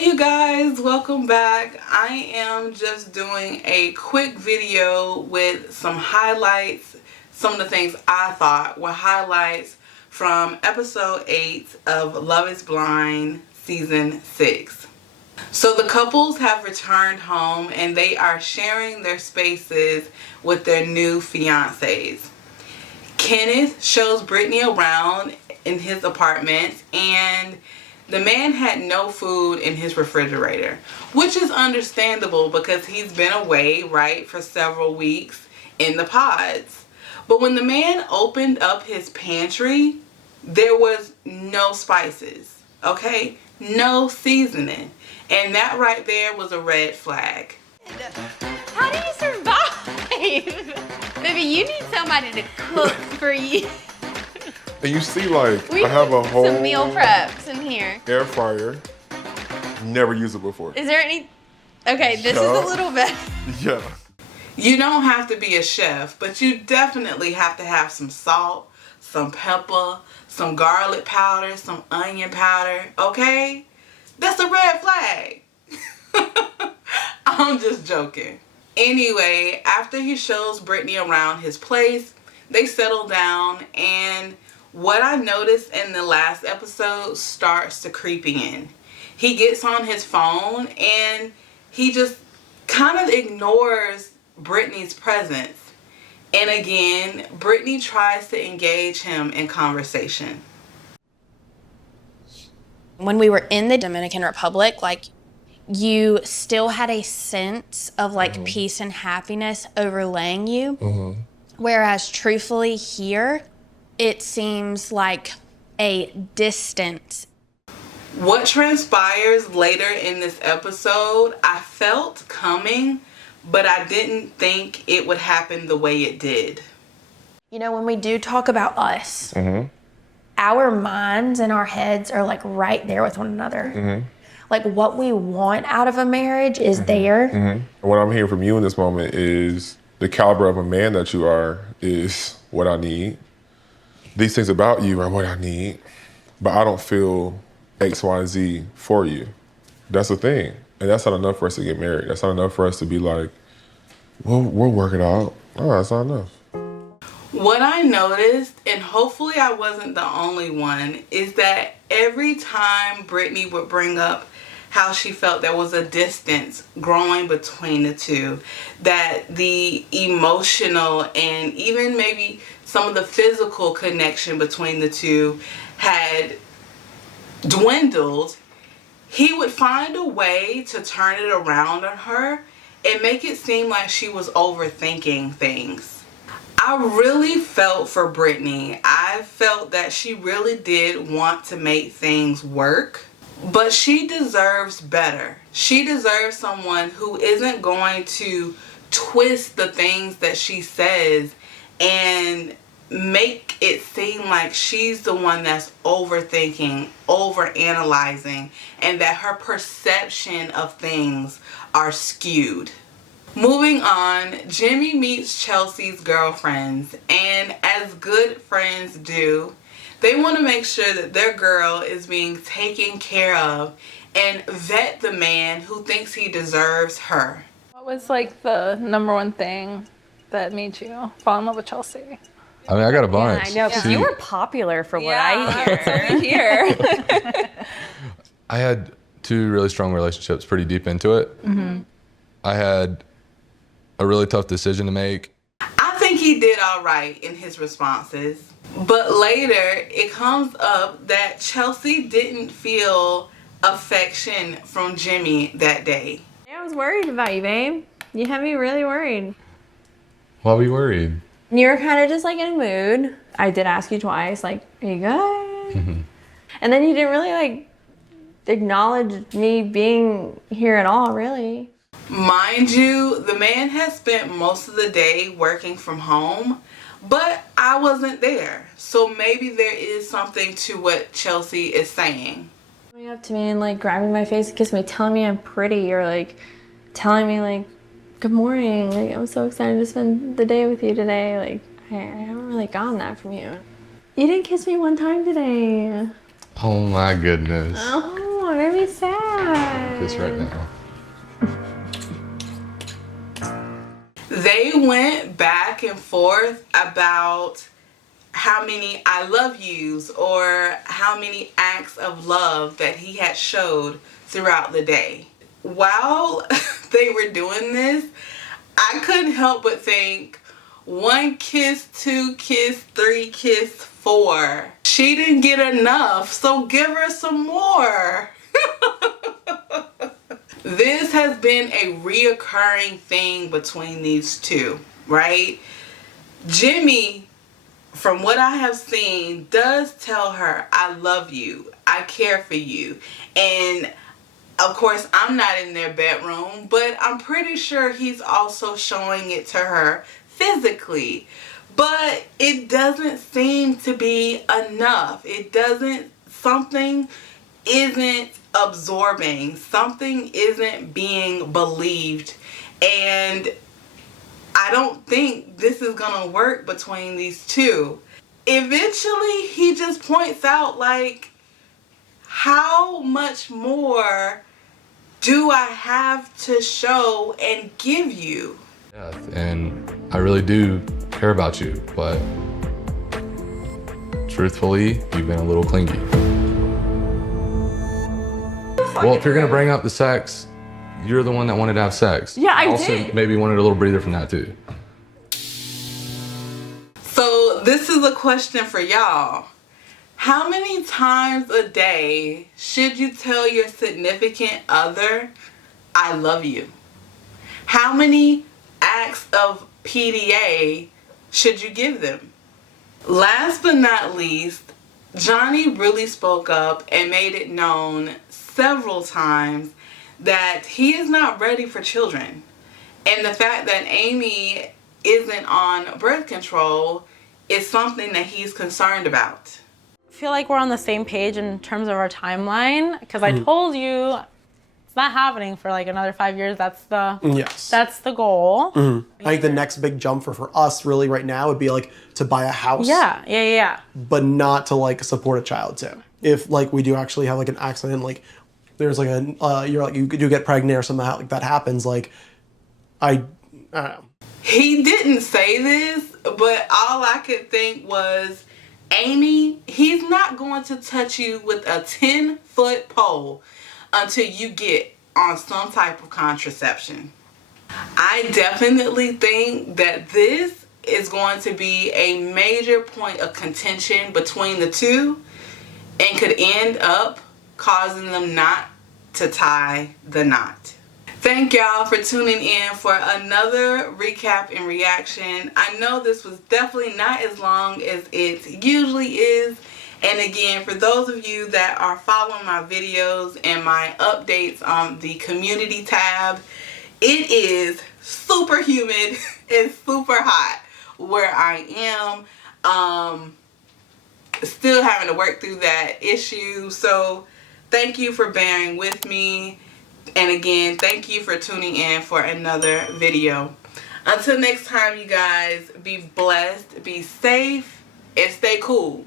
Hey you guys, welcome back. I am just doing a quick video with some highlights, some of the things I thought were highlights from episode 8 of Love is Blind season 6. So the couples have returned home and they are sharing their spaces with their new fiancés. Kenneth shows Brittany around in his apartment, and the man had no food in his refrigerator, which is understandable because he's been away, right, for several weeks in the pods. But when the man opened up his pantry, there was no spices, okay? No seasoning. And that right there was a red flag. How do you survive? Baby, you need somebody to cook for you. And you see, like, We I have a whole some meal preps in here. air fryer. Never used it before. Is there any? Okay, this is a little bit. Yeah. You don't have to be a chef, but you definitely have to have some salt, some pepper, some garlic powder, some onion powder, okay? That's a red flag. I'm just joking. Anyway, after he shows Brittany around his place, they settle down, and what I noticed in the last episode starts to creep in. He gets on his phone and he just kind of ignores Brittany's presence. And again, Brittany tries to engage him in conversation. When we were in the Dominican Republic, like, you still had a sense of like peace and happiness overlaying you. Whereas truthfully here, it seems like a distance. What transpires later in this episode, I felt coming, but I didn't think it would happen the way it did. You know, when we do talk about us, our minds and our heads are like right there with one another. Like what we want out of a marriage is there. What I'm hearing from you in this moment is the caliber of a man that you are is what I need. These things about you are what I need, but I don't feel X, Y, and Z for you. That's the thing. And that's not enough for us to get married. That's not enough for us to be like, well, we'll work it out. Oh, that's not enough. What I noticed, and hopefully I wasn't the only one, is that every time Brittany would bring up how she felt there was a distance growing between the two, that the emotional and even maybe some of the physical connection between the two had dwindled, he would find a way to turn it around on her and make it seem like she was overthinking things. I really felt for Brittany. I felt that she really did want to make things work, but she deserves better. She deserves someone who isn't going to twist the things that she says and make it seem like she's the one that's overthinking, overanalyzing, and that her perception of things are skewed. Moving on, Jimmy meets Chelsea's girlfriends, and as good friends do, they want to make sure that their girl is being taken care of and vet the man who thinks he deserves her. What was like the number one thing that made you fall in love with Chelsea? I mean, I got a bunch. I know, because you were popular for what I hear. That's what we hear. I had 2 really strong relationships pretty deep into it. I had a really tough decision to make. I think he did all right in his responses. But later, it comes up that Chelsea didn't feel affection from Jimmy that day. I was worried about you, babe. You had me really worried. Why were you worried? You were kind of just like in a mood. I did ask you twice, like, are you good? And then you didn't really like acknowledge me being here at all, really. Mind you, the man has spent most of the day working from home, but I wasn't there. So maybe there is something to what Chelsea is saying. Coming up to me and like grabbing my face and kissing me, telling me I'm pretty, or like telling me like, good morning, like I'm so excited to spend the day with you today. Like I haven't really gotten that from you. You didn't kiss me one time today. Oh my goodness. Oh, it made me sad. Kiss right now. They went back and forth about how many I love yous or how many acts of love that he had showed throughout the day. While they were doing this, I couldn't help but think 1 kiss, 2 kiss, 3 kiss, 4. She didn't get enough, so give her some more. This has been a reoccurring thing between these two, right? Jimmy, from what I have seen, does tell her, I love you, I care for you. And of course, I'm not in their bedroom, but I'm pretty sure he's also showing it to her physically. But it doesn't seem to be enough. Something isn't absorbing. Something isn't being believed. And I don't think this is gonna work between these two. Eventually, he just points out, like, how much more do I have to show and give you? Yeah, and I really do care about you, but truthfully, you've been a little clingy. Well, if you're gonna bring up the sex, you're the one that wanted to have sex. Yeah, I also did. Maybe wanted a little breather from that too. So this is a question for y'all. How many times a day should you tell your significant other, I love you? How many acts of PDA should you give them? Last but not least, Johnny really spoke up and made it known several times that he is not ready for children. And the fact that Amy isn't on birth control is something that he's concerned about. I feel like we're on the same page in terms of our timeline, because I told you it's not happening for like another 5 years. That's the goal. I think the next big jump for us really right now would be like to buy a house. Yeah. But not to like support a child too. If like we do actually have like an accident, like there's like you do get pregnant or something like that happens, like I don't know. He didn't say this, but all I could think was, Amy, he's not going to touch you with a 10-foot pole until you get on some type of contraception. I definitely think that this is going to be a major point of contention between the two and could end up causing them not to tie the knot. Thank y'all for tuning in for another recap and reaction. I know this was definitely not as long as it usually is. And again, for those of you that are following my videos and my updates on the community tab, it is super humid and super hot where I am. Still having to work through that issue. So thank you for bearing with me. And again, thank you for tuning in for another video. Until next time, you guys, be blessed, be safe, and stay cool.